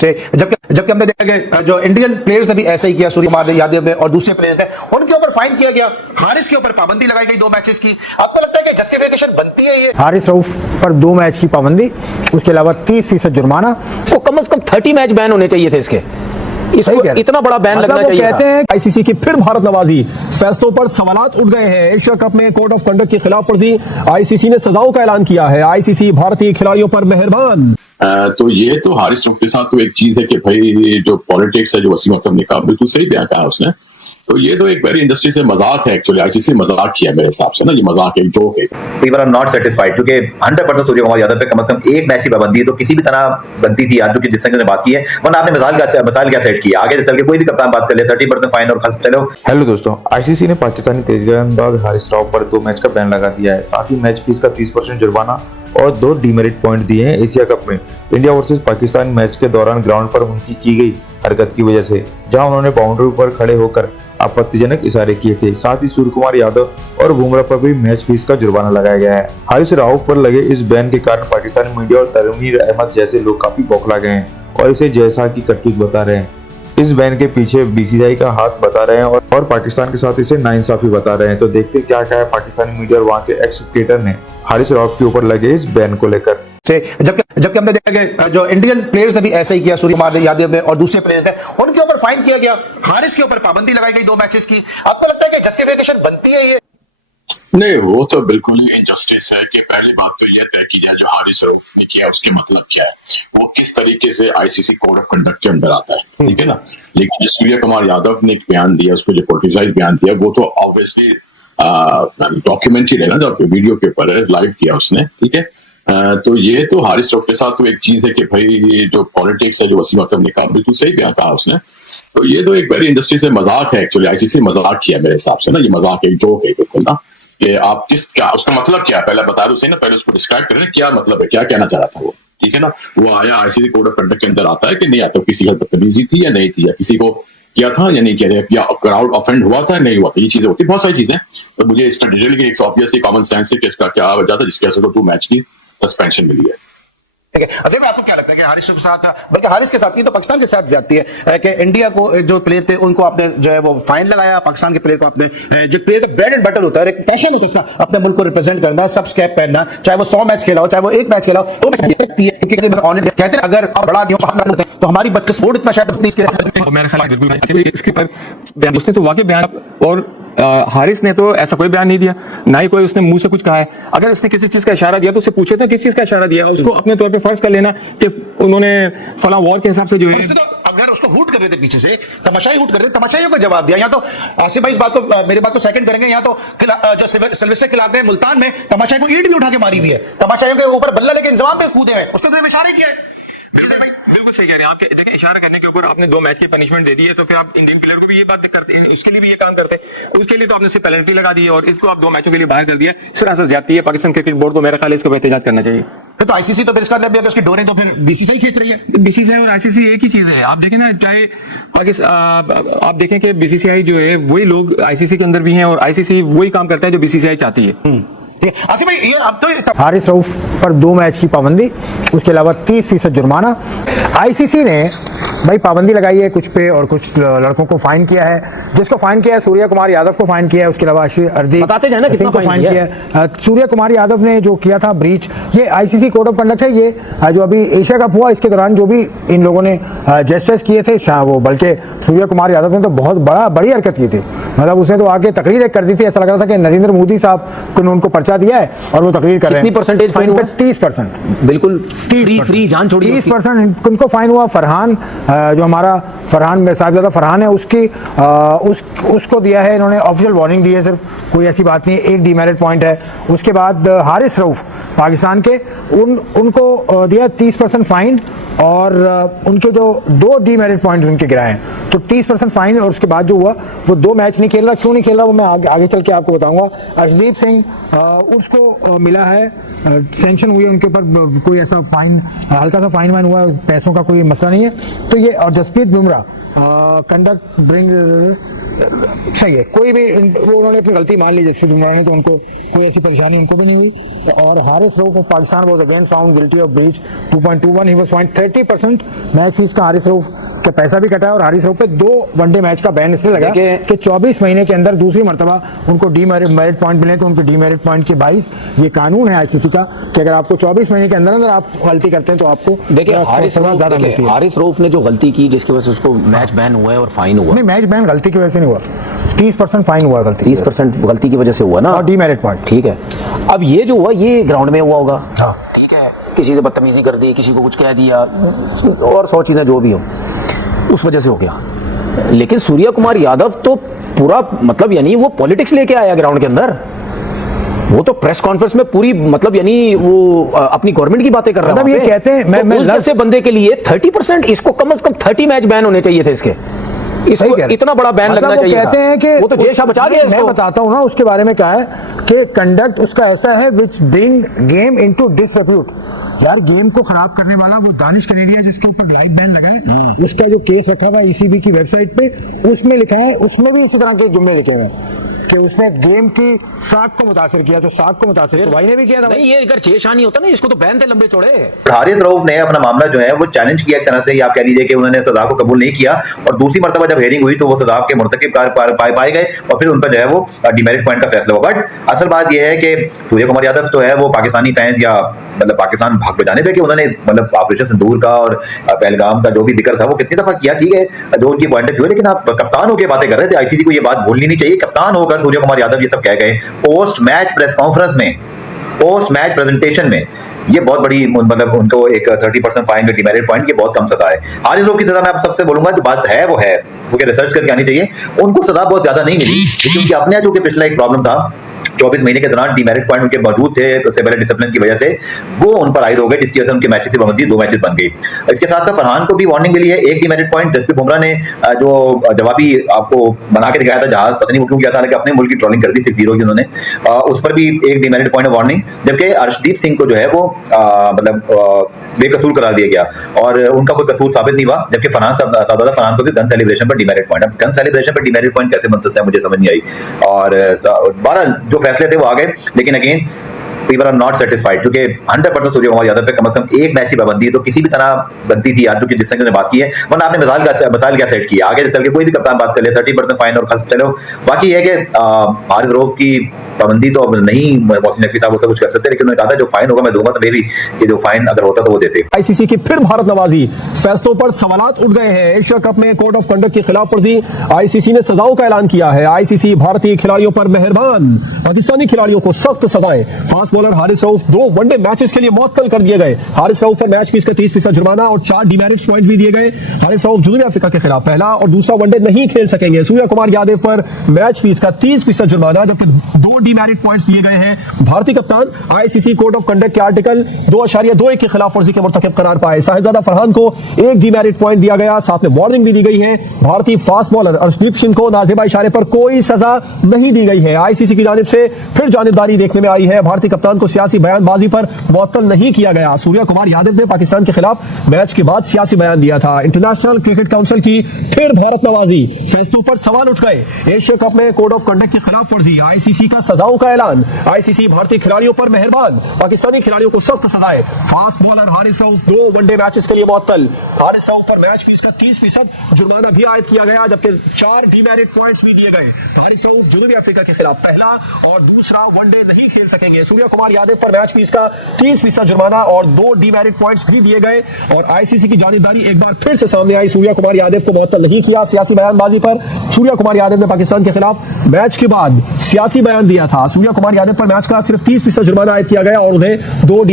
से जबकि हमने देखा कि जो इंडियन प्लेयर्स ने भी ऐसा ही किया, सूर्यकुमार यादव ने और दूसरे प्लेयर्स ने, उनके ऊपर फाइन किया गया। हारिस के ऊपर पाबंदी लगाई गई 2 मैचेस की। आपको लगता है कि जस्टिफिकेशन बनती है ये? हारिस रऊफ पर 2 मैच की पाबंदी, उसके अलावा 30% जुर्माना। वो कम से कम 30 मैच बैन होने चाहिए थे इसके। इसको इतना बड़ा बैन लगना चाहिए। कहते हैं आईसीसी की फिर भारत नवाजी, फैसलों पर सवालात उठ गए हैं। एशिया कप में कोड ऑफ कंडक्ट की खिलाफ वर्जी, आईसीसी ने सजाओं का ऐलान किया है। आईसीसी भारतीय खिलाड़ियों पर मेहरबान। तो ये तो हारिस रऊफ के साथ तो एक चीज है कि भाई जो पॉलिटिक्स है, जो वसीम अकरम ने कहा, बिल्कुल सही बयान कहा उसने। तो ये तो एक वेरी इंडस्ट्री से मजाक है एक्चुअली। आईसीसी मजाक किया मेरे हिसाब से ना, ये मजाक है, जोक है। पीपल आर नॉट सेटिस्फाइड क्योंकि 100% सूर्यकुमार यादव पे कम से कम 1 मैच की पाबंदी है, तो किसी भी तरह बनती थी आज, जो कि जिस संख्या ने बात की है। वरना आपने मिसाल क्या सेट किया, आगे चल के कोई भी कप्तान बात कर ले 30% फाइन और चलो। हेलो दोस्तों, आईसीसी ने पाकिस्तानी तेज गेंदबाज हारिस रऊफ पर 2 मैच का बैन लगा दिया है। साथ ही मैच फीस का 30% जुर्माना और 2 डीमेरिट पॉइंट दिए हैं एशिया कप में इंडिया वर्सेस पाकिस्तान मैच के दौरान ग्राउंड पर उनकी की गई हरकत की वजह से, जहां उन्होंने बाउंड्री पर खड़े होकर आपत्तिजनक इशारे किए थे। साथ ही सूर्यकुमार यादव और बुमराह पर भी मैच फीस का जुर्माना लगाया गया है। हारिस रऊफ पर लगे इस बैन के कारण पाकिस्तानी मीडिया और तनवीर अहमद जैसे लोग काफी बौखला गए हैं और इसे जैसा की करतूत बता रहे हैं। इस बैन के पीछे बीसीसीआई का हाथ बता रहे हैं और पाकिस्तान के साथ इसे नाइंसाफी बता रहे हैं। तो देखते हैं क्या है पाकिस्तानी मीडिया और वहाँ के एक्स क्रिकेटर ने हारिस रऊफ के ऊपर लगे इस बैन को लेकर। जबकि हमने देखा कि जो इंडियन प्लेयर्स ने भी ऐसा ही किया, सूर्यकुमार यादव ने और दूसरे प्लेयर्स ने, उनके ऊपर फाइन किया गया। हारिस के ऊपर पाबंदी लगाई गई 2 मैचेस की। आपको लगता है कि जस्टिफिकेशन बनती है ये? नहीं, वो तो बिल्कुल ही इनजस्टिस है कि पहली बात तो यह तय की जाए जो हारिस रऊफ ने किया उसके मतलब क्या है, वो किस तरीके से आईसीसी कोड ऑफ कंडक्ट के अंदर आता है, ठीक है ना। लेकिन जो सूर्यकुमार यादव ने एक बयान दिया, उसको जो पोलिटिसाइज बयान दिया, वो तो ऑब्वियसली डॉक्यूमेंट्री रहेगा, जो वीडियो के ऊपर है, लाइव किया उसने, ठीक है। तो ये तो हारिस रऊफ के साथ तो एक चीज है कि भाई जो पॉलिटिक्स है, जो वसीम अकरम ने कहा, बिल्कुल सही बयान कहा उसने। तो ये तो एक वेरी इंडस्ट्री से मजाक है एक्चुअली। आईसीसी मजाक किया मेरे हिसाब से ना, ये मजाक है, जोक है बिल्कुल ना। कि आप क्या उसका मतलब क्या, पहले बता दो सही ना, पहले उसको डिस्क्राइब करें क्या मतलब है, क्या कहना चाह रहा था वो, ठीक है ना। वो आया आईसीसी कोड ऑफ कंडक्ट के अंदर आता है कि नहीं आता, किसी का बदतमीजी थी या नहीं थी, या किसी को किया था या नहीं किया, या क्राउड ऑफेंड हुआ था या नहीं हुआ था, ये चीजें होती, बहुत सारी चीजें। तो मुझे इसका डिटेल की एक ऑब्वियसली कॉमन सेंस है कि इसका क्या वजह था जिसकी वजह से 2 मैच की सस्पेंशन मिली है। ठीक है, अज़ीम, आपको क्या लगता है कि हारिस के साथ, बल्कि हारिस के साथ नहीं तो पाकिस्तान के साथ ज्यादती है कि इंडिया को जो प्लेयर थे उनको आपने जो है वो फाइन लगाया, पाकिस्तान के प्लेयर को आपने, जो प्लेयर का ब्रेड एंड बटर होता है, एक पैशन होता है उसका, अपने मुल्क को रिप्रेजेंट करना, सब कैप पहनना, चाहे वो 100 मैच खेला हो, चाहे वो 1 मैच खेला हो, तो कहते हैं अगर बड़ा दिया तो हमारी बदकिस्मत इतना शायद मेरा ख्याल बिल्कुल इसके पर बयान उसने तो वाकई बयान, और हारिस ने तो ऐसा कोई बयान नहीं दिया, ना ही कोई उसने मुंह से कुछ कहा है। अगर उसने किसी चीज का इशारा दिया तो उससे पूछे तो किस चीज का इशारा दिया, उसको अपने तौर पे फर्ज कर लेना कि उन्होंने फला वॉर के हिसाब से जो है। अगर उसको हूट कर रहे थे पीछे से, तमाशाई हूट कर रहे थे, तमाशाइयों का जवाब दिया। या तो आसिफ भाई इस बात को, मेरी बात को सेकंड करेंगे, या तो जो सिल्वेस्टर किलाद ने मुल्तान में तमाशाई को ईंट भी उठा के मारी हुई है, तमाशाइयों के ऊपर बल्ला लेके इंतजाम पे कूदे हैं, उसने तो इशारा किया है। बिल्कुल सही कह रहे हैं आप। देखिए, इशारा करने के ऊपर आपने 2 मैच की पनिशमेंट दे दी है, तो फिर आप इंडियन प्लेयर को भी ये बात करते, उसके लिए भी ये काम करते, उसके लिए तो आपने सिर्फ पेनल्टी लगा दी है और इसको आप 2 मैचों के लिए बाहर कर दिया। इस तरह से ज्यादती है। पाकिस्तान क्रिकेट बोर्ड को मेरा ख्याल है इसको एहतजाज करना चाहिए। तो आईसीसी तो फिर इसका मतलब उसकी डोरें तो फिर बीसीसीआई खींच रही है। बीसीसीआई और आईसीसी एक ही चीज है। आप देखें ना, चाहे आप देखें कि बीसीसीआई जो है वही लोग आईसीसी के अंदर भी हैं और आईसीसी वही काम करता है जो बीसीसीआई चाहती है। आसिफ भाई, ये अब तो हारिस रऊफ पर 2 मैच की पाबंदी, उसके अलावा 30% जुर्माना। आईसीसी ने भाई पाबंदी लगाई है कुछ पे और कुछ लड़कों को फाइन किया है। जिसको फाइन किया है सूर्यकुमार यादव को फाइन किया है, उसके अलावा बताते जाए ना कितना फाइन किया है। सूर्यकुमार यादव ने जो किया था ब्रीच, ये आईसीसी कोड ऑफ कंडक्ट है। ये जो अभी एशिया कप हुआ इसके दौरान जो भी इन लोगों ने जेस्चर्स किए थे, वो बल्कि सूर्यकुमार यादव ने तो बहुत बड़ी हरकत की थी। मतलब उसने तो आगे तकरीर कर दी थी, ऐसा लग रहा था कि नरेंद्र मोदी साहब को उनको पर्चा दिया है और वो तकरीर कर रहे हैं। कितनी परसेंटेज फाइन हुआ? 30%। बिल्कुल फ्री जान छोड़ी। 30% उनको फाइन हुआ। फरहान, जो हमारा फरहान साहिबजादा फरहान है, उसको दिया है इन्होंने, ऑफिशियल वार्निंग दी है, सिर्फ कोई ऐसी बात नहीं है, 1 डीमेरिट पॉइंट है। उसके बाद हारिस रऊफ पाकिस्तान के, उनको दिया 30% फाइन और उनके जो 2 डीमेरिट पॉइंट उनके गिराए हैं। तो 30% फाइन, और उसके बाद जो हुआ वो 2 मैच नहीं खेल रहा। क्यों नहीं खेल रहा वो मैं आगे चल के आपको बताऊंगा। अर्शदीप सिंह उसको मिला है, सैंक्शन हुई है उनके ऊपर, कोई ऐसा फाइन, हल्का सा फाइन वाइन हुआ, पैसों का कोई मसला नहीं है। तो ये, और जसप्रीत बुमराह कंडक्ट ब्रिंग सही है, कोई भी वो उन्होंने अपनी गलती मान ली जसप्रीत बुमराह ने, तो उनको कोई ऐसी परेशानी उनको भी नहीं हुई। और Haris Rauf of Pakistan was again found guilty of breach 2.21, he was find 30% match fees का हारिस रऊफ का पैसा भी कटा है। और हारिस रऊफ पे 2 वनडे मैच का बैन इसलिए लगा कि 24 महीने के अंदर दूसरी मरतबा उनको डीमेरिट पॉइंट मिले, तो उनके डीमेरिट पॉइंट के 22, ये कानून है आईसीसी का कि अगर आपको 24 महीने के अंदर आप गलती करते हैं तो आपको देखिए हारिस रऊफ ने जो गलती की जिसकी वजह से उसको मैच बैन हुआ है और फाइन हुआ। नहीं, मैच बैन गलती की वजह से नहीं हुआ, 30% फाइन हुआ गलती, 30% गलती की वजह से हुआ ना, और डीमेरिट पॉइंट। ठीक है, अब ये जो हुआ ये ग्राउंड में हुआ होगा, ठीक है, किसी ने बदतमीजी कर दी, किसी को कुछ कह दिया और 100 चीजें जो भी हो, उस वजह से हो गया। लेकिन सूर्य कुमार यादव तो पूरा मतलब यानी वो पॉलिटिक्स लेके आया ग्राउंड के अंदर, वो तो प्रेस कॉन्फ्रेंस में पूरी मतलब यानी वो अपनी गवर्नमेंट की बातें कर रहा है। मतलब ये कहते हैं मैं उस जैसे बंदे के लिए 30%, इसको कम से कम 30 मैच बैन होने चाहिए थे इसके, इसको इतना बड़ा बैन लगना चाहिए। कहते हैं कि वो तो जेशा बचा गया। मैं बताता हूं ना उसके बारे में क्या है कि कंडक्ट उसका ऐसा है विच ब्रिंग गेम इनटू डिसरेप्यूट। यार गेम को खराब करने वाला वो दानिश कनेडिया जिसके ऊपर लाइव बैन लगा है, उसका जो केस रखा हुआ है ईसीबी की वेबसाइट पे, उसमें लिखा है, उसमें भी इसी तरह के जुमले लिखे हुए हैं कि उसने गेम की साख को मुतासिर किया, तो साख को मुतासिर तो भाई ने भी किया था। नहीं, ये अगर जेशा नहीं होता ना, इसको तो बैन थे लंबे चौड़े। हारिस रऊफ ने अपना मामला जो है वो चैलेंज किया एक तरह से, आप कह लीजिए कि उन्होंने सजा को कबूल नहीं किया, और दूसरी मरतबा जब हेयरिंग हुई तो वो सजा के मुर्तकिब पाए गए और फिर उन पर जो है वो डिमेरिट पॉइंट का फैसला हुआ। बट असल बात यह है कि सूर्य कुमार यादव तो है वो पाकिस्तानी फैंस या मतलब पाकिस्तान भाग बजाने पे कि उन्होंने मतलब ऑपरेशन सिंदूर का और पहलगाम का जो भी जिक्र था वो कितनी दफा किया, ठीक है, जो उनकी पॉइंट ऑफ व्यू है, लेकिन आप कप्तान होकर बातें कर रहे थे। आईसीसी को ये बात भूलनी नहीं चाहिए, कप्तान होकर सूर्य कुमार यादव ये सब कह गए पोस्ट मैच प्रेस कॉन्फ्रेंस में, पोस्ट मैच प्रेजेंटेशन में। ये बहुत बड़ी मतलब उनको एक 30% फाइन का डिमेरिट पॉइंट, ये बहुत कम सजा है। हारिस रऊफ की सजा मैं आप सबसे बोलूंगा जो बात है वो है, वो रिसर्च करके आनी चाहिए। उनको सजा बहुत ज्यादा नहीं मिली क्योंकि अपने जो कि पिछला एक प्रॉब्लम था 24 महीने के दौरान डिमेरिट पॉइंट उनके मौजूद थे, उससे पहले डिसिप्लिन की वजह से वो उन पर आयद हो गए, जिसकी वजह से उनके मैचेस से पाबंदी 2 मैचेस बन गई। इसके साथ साथ फरहान को भी वार्निंग मिली है, 1 डिमेरिट पॉइंट। जसप्रीत बुमराह ने जो जवाबी आपको बना के दिखाया था जहाज, पता नहीं वो क्यों किया था, हालांकि अपने मुल्क की ट्रोलिंग कर दी 6-0 की उन्होंने, उस पर भी 1 डिमेरिट पॉइंट वार्निंग। जबकि अर्शदीप सिंह को जो है वो मतलब बेकसूर करार दिया गया और उनका कोई कसूर साबित नहीं हुआ। जबकि फरहान को भी गन सेलिब्रेशन पर डिमेरिट पॉइंट। अब गन सेलिब्रेशन पर डिमेरिट पॉइंट कैसे बन सकता है मुझे समझ नहीं आई, और 12 जो फैसले थे वो आ गए, लेकिन again people are not satisfied क्योंकि 100% सूर्य कुमार यादव पे कम से कम 1 मैच की पाबंदी है, तो किसी भी तरह बनती थी आज जो कि जिस संख्या ने बात की है। वरना आपने मिसाल क्या सेट किया, आगे चल के कोई भी कप्तान बात कर ले 30% फाइन और चलो। बाकी है कि हारिस रऊफ की पाबंदी तो अब नहीं, मोहसिन नकवी साहब उससे कुछ कर सकते, लेकिन उन्होंने कहा था जो फाइन होगा मैं दूंगा, तो मे भी ये जो फाइन अगर होता तो वो देते। आईसीसी की फिर भारत नवाजी, फैसलों पर सवालात उठ गए हैं। एशिया कप में कोड ऑफ कंडक्ट की खिलाफ वर्जी, आईसीसी ने सजाओं का ऐलान किया है। आईसीसी भारतीय खिलाड़ियों पर मेहरबान, पाकिस्तानी खिलाड़ियों को सख्त सजाएं। Fast bowler Haris Rauf 2 one day matches के लिए मुअत्तल कर दिए गए। हारिस रऊफ पर मैच फीस का 30% जुर्माना और 4 डिमेरिट पॉइंट भी दिए गए। हारिस रऊफ जनूबी अफ्रीका के खिलाफ पहला और दूसरा वनडे नहीं खेल सकेंगे। सूर्य कुमार यादव पर मैच फीस का 30% जुर्माना जबकि 2 डिमेरिट पॉइंट्स दिए गए हैं। भारतीय कप्तान आईसीसी कोड ऑफ कंडक्ट के आर्टिकल 2.21 की खिलाफ वर्जी के मुर्तकिब करार पाए। साहिबजादा फरहान को 1 डिमेरिट पॉइंट दिया गया, साथ में वार्निंग भी दी गई है। भारतीय फास्ट बॉलर अर्शदीप सिंह को नाज़ेबा इशारे पर कोई सजा नहीं दी गई है। आईसीसी की जानिब से फिर जानिबदारी देखने में आई है। भारतीय कप्तान को सियासी बयानबाजी पर मुअत्तल नहीं किया गया। सूर्य कुमार यादव ने पाकिस्तान के खिलाफ मैच के बाद सियासी बयान दिया था। इंटरनेशनल क्रिकेट काउंसिल की फिर भारत नवाजी, फैसलों पर सवाल उठ गए। एशिया कप में कोड ऑफ कंडक्ट की खिलाफ वर्जी, आईसीसी का सजाओं का ऐलान। आईसीसी भारतीय खिलाड़ियों पर मेहरबान, पाकिस्तानी खिलाड़ियों को सख्त सजाएं। Fast bowler Haris Rauf 2 one day matches के लिए मुअत्तल। हारिस रऊफ पर मैच फीस का 30% जुर्माना भी आयद किया गया जबकि 4 डिमेरिट पॉइंट्स भी दिए गए। हारिस रऊफ जनूबी अफ्रीका के खिलाफ पहला और दूसरा वनडे नहीं खेल सकेंगे। सूर्य कुमार यादव पर मैच फीस का 30% जुर्माना और 2 डिमेरिट पॉइंट्स भी दिए गए। और आईसीसी की जानिबदारी एक बार फिर से सामने आई, सूर्य कुमार यादव को मुअत्तल नहीं किया। सियासी बयानबाजी पर सूर्य कुमार यादव ने पाकिस्तान के खिलाफ मैच के बाद सियासी बयान दिया था। सूर्य कुमार यादव पर मैच का सिर्फ 30% जुर्माना आयद किया गया और उन्हें 2